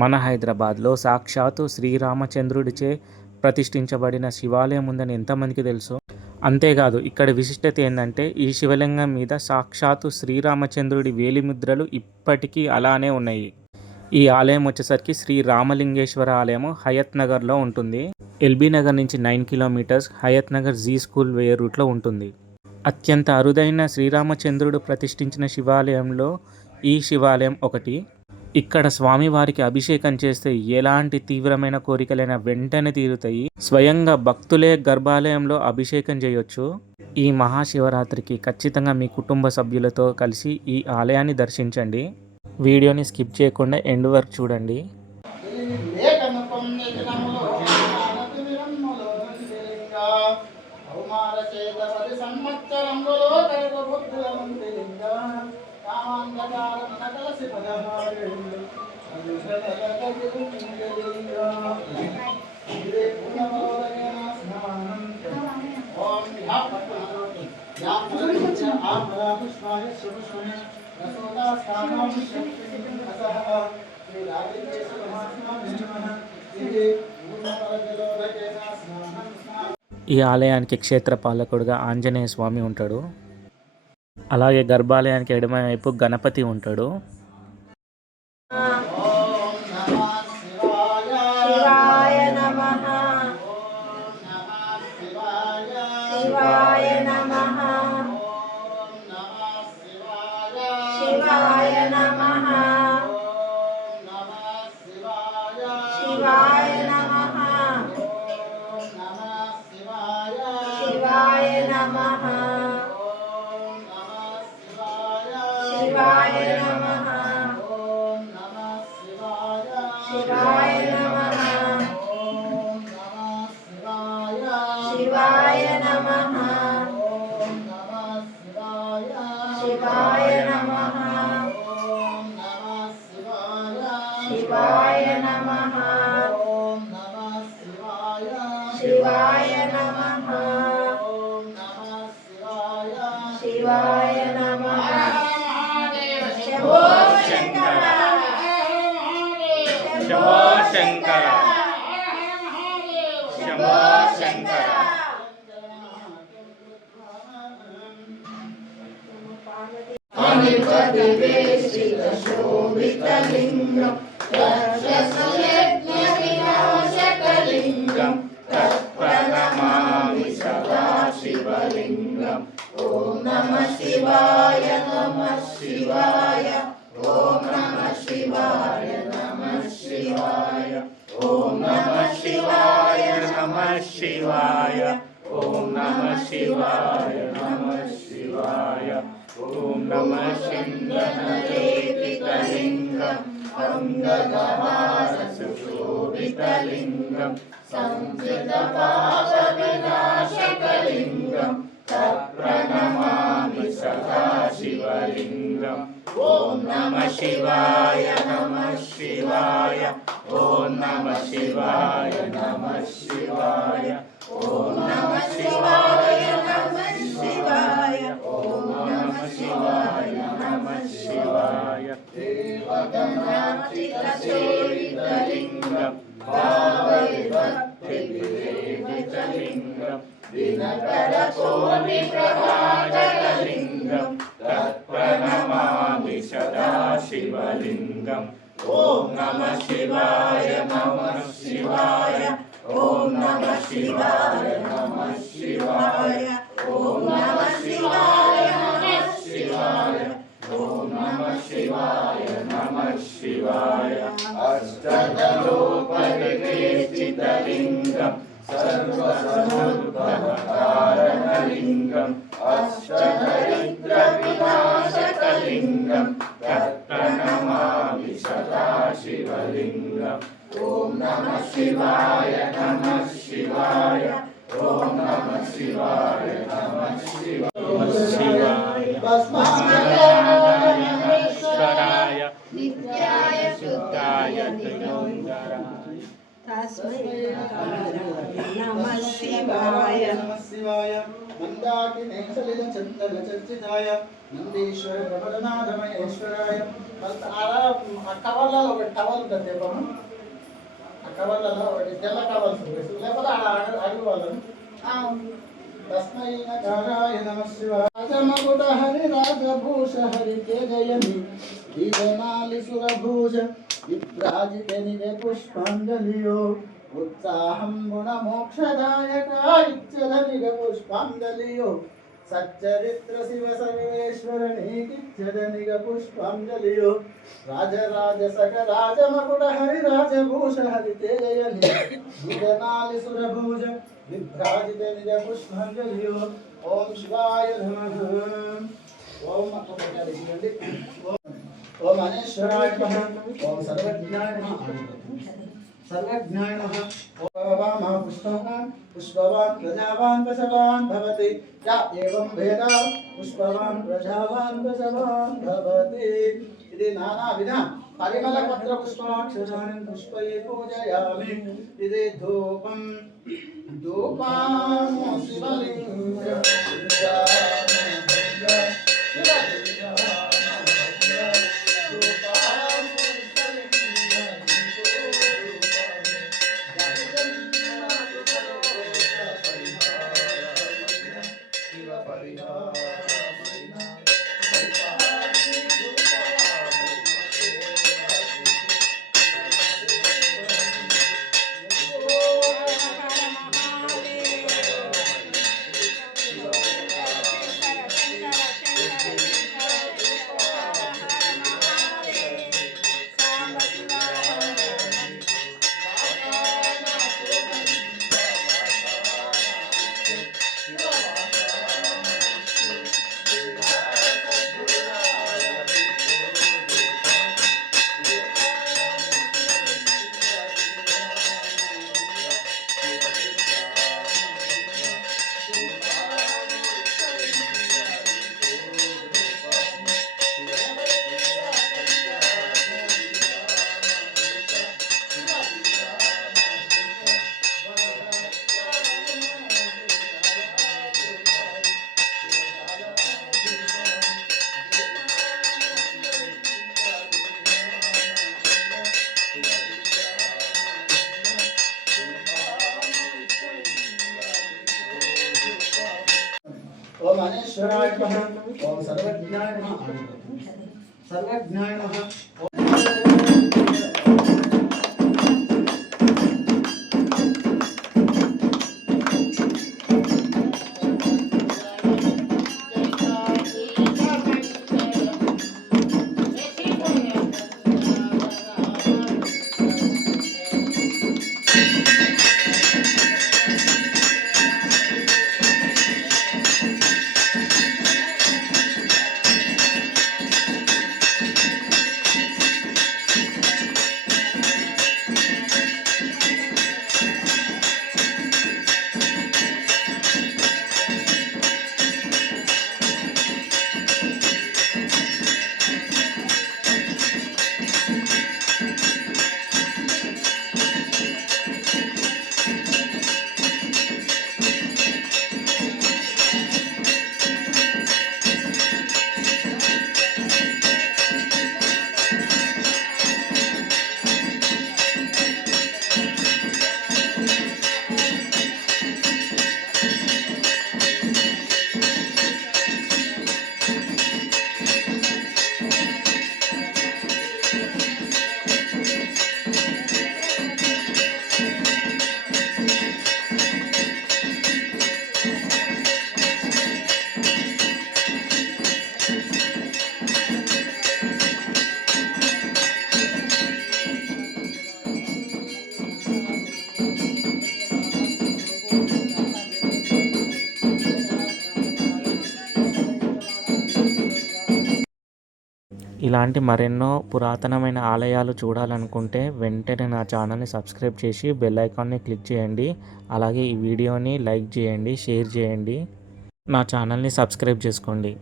మన హైదరాబాద్లో సాక్షాత్తు శ్రీరామచంద్రుడిచే ప్రతిష్ఠించబడిన శివాలయం ఉందని ఎంతమందికి తెలుసు? అంతేకాదు ఇక్కడి విశిష్టత ఏంటంటే ఈ శివలింగం మీద సాక్షాత్తు శ్రీరామచంద్రుడి వేలిముద్రలు ఇప్పటికీ అలానే ఉన్నాయి. ఈ ఆలయం వచ్చేసరికి శ్రీ రామలింగేశ్వర ఆలయం హయత్ నగర్లో ఉంటుంది. ఎల్బీ నగర్ నుంచి 9 కిలోమీటర్స్, హయత్ నగర్ జీ స్కూల్ వే రూట్లో ఉంటుంది. అత్యంత అరుదైన శ్రీరామచంద్రుడు ప్రతిష్ఠించిన శివాలయంలో ఈ శివాలయం ఒకటి. ఇక్కడ స్వామివారికి అభిషేకం చేస్తే ఎలాంటి తీవ్రమైన కోరికలైనా వెంటనే తీరుతాయి. స్వయంగా భక్తులే గర్భాలయంలో అభిషేకం చేయొచ్చు. ఈ మహాశివరాత్రికి ఖచ్చితంగా మీ కుటుంబ సభ్యులతో కలిసి ఈ ఆలయాన్ని దర్శించండి. వీడియోని స్కిప్ చేయకుండా ఎండ్ వరకు చూడండి. ఈ ఆలయానికి క్షేత్ర పాలకుడుగా ఆంజనేయ స్వామి ఉంటాడు. అలాగే గర్భాలయానికి ఎడమవైపు గణపతి ఉంటాడు. ఓం నమః శివాయ నమః శివాయ ఓం నమః శివాయ నమః శివాయ ఓం నమః శివాయ నమః శివాయ ఓం నమః శివాయ నమః శివాయ ఓం నమః సింగనలేపితలింగం అంగదహార సుశోభితలింగం సంసిత పాప వినాశకలింగం ప్రణమామి సదా శివలింగం ఓం నమః శివాయ నమః శివాయ ఓం నమః శివాయ నమః శివాయ ఓం నమః శివాయ నమః శివాయ ఓం నమః శివాయ నమః శివాయ దేవగణార్చిత సేవితలింగం భావైర్భక్తివిలేవితలింగం దినకర కోటి ప్రభాజలలింగం తత్ప్రణమామి సదా శివలింగం ఓం నమః శివాయ నమః శివాయ ఓం నమః శివాయ నమః శివాయ ఓం నమః శివాయ నమః శివాయ ఓం నమః శివాయ నమః శివాయ అష్టదలోపరివేష్టితలింగం సర్వసముద్భవకారణలింగం అష్టదరిద్ర వినాశకలింగం తత్ప్రణమామి సదా శివలింగం ఓం నమః శివాయ నమః శివాయ ఓం నమః శివాయ నమః శివాయ భస్మనారాయణ నిత్యాయ శుద్ధాయ త్రిలోచనాయ తస్మై నమః శివాయ నమః శివాయ మందాకినే సలిల చందన చర్చితాయ నందీశ్వర ప్రబలనాథ మహేశ్వరాయ. ఆ కవర్లలో ఒకటి టవల్ ఉంటుంది చెప్పము, ఆ కవర్లలో ఒకటి తెల్ల టవల్స్ లేకపోతే అడుగు వాళ్ళని. తస్మై నకారాయ నమః శివాయ. రాజమకుట హరి రాజభూష హరి తేజయని దీవనాలి సురభూష విభ్రాజిత నిజ పుష్పాంజలియో ఉత్సాహం గుణ మోక్షదాయక ఇచ్చదనిగ పుష్పాంజలియో సచ్చరిత్ర శివ సర్వేశ్వర నీకిచ్చదనిగ పుష్పాంజలియో రాజరాజ సగ రాజమకుట హరి రాజభూష హరి తేజయని దీవనాలి సురభూష విభ్రాజిత నిజ పుష్పాంజలియో. ఓం శివాయ నమః. ఓం ఓం అనేశ్వరాయ నమః. ఓం సర్వజ్ఞాయ నమః. సర్వజ్ఞాయ నమః. ఓం పుష్పవాన్ పుష్పవాన్ ప్రజావాన్ పశవాన్ భవతి. యా ఏవం వేద పుష్పవాన్ ప్రజావాన్ పశవాన్ భవతి. ఇది నానావిధ పరిమళ పత్ర పుష్పాక్షరాన్ని పుష్పై పూజయామి. ఇది ధూపం ధూపాం శివలింగ ఓం అనేశ్వరాయ నమః. ఓం సర్వజ్ఞాయ నమః. సర్వజ్ఞాయ నమః. ఇలాంటి మరెన్నో పురాతనమైన ఆలయాలు చూడాలనుకుంటే వెంటనే నా ఛానల్ని సబ్స్క్రైబ్ చేసి బెల్ ఐకాన్ని క్లిక్ చేయండి. అలాగే ఈ వీడియోని లైక్ చేయండి, షేర్ చేయండి. నా ఛానల్ని సబ్స్క్రైబ్ చేసుకోండి.